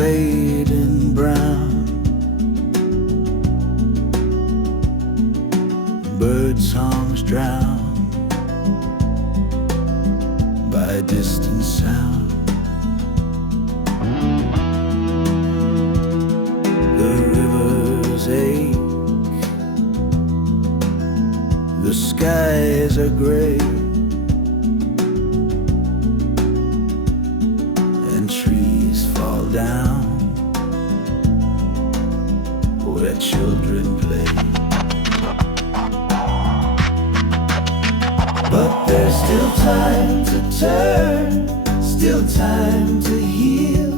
fading brown. Bird songs drowned by distant sound. The rivers ache, the skies are gray, and trees fall down where children play. But there's still time to turn, still time to heal,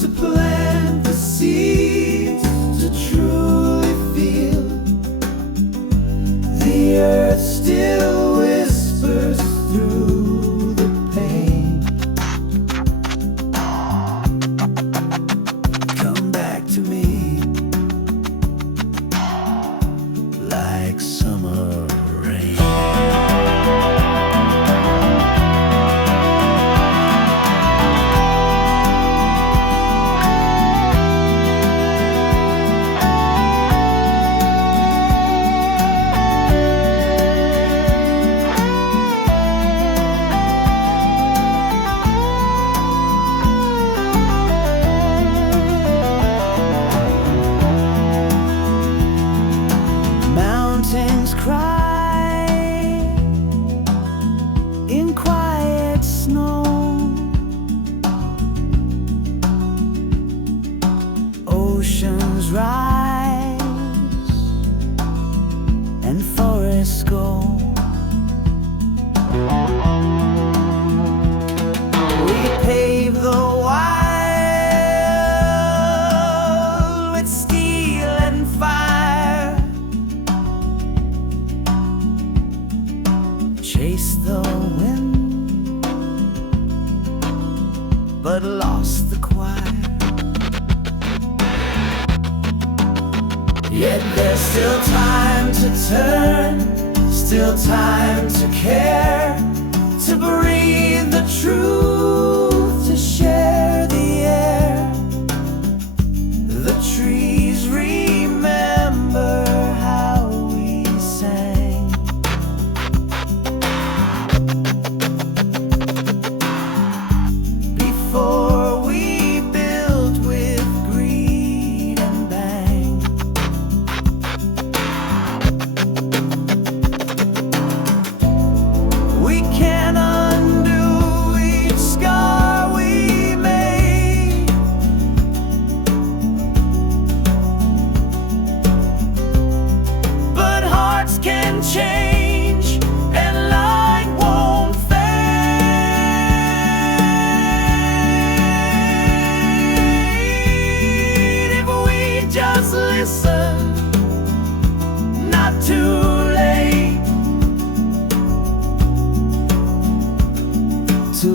to plant the seeds, to truly feel. The earth still whispers through the pain. Come back to me like summer rain. Mountains cry in quiet snow. Oceans rise and forests go. We pave the wild with steel and fire, chase the wind, but lost the choir. Yet there's still time to turn, still time to care, to breathe the truth, to share the air. The trees remember how we sang. Before we built with greed and bang. We can undo each scar we made. But hearts can change and light won't fade. If we just listen, not too late to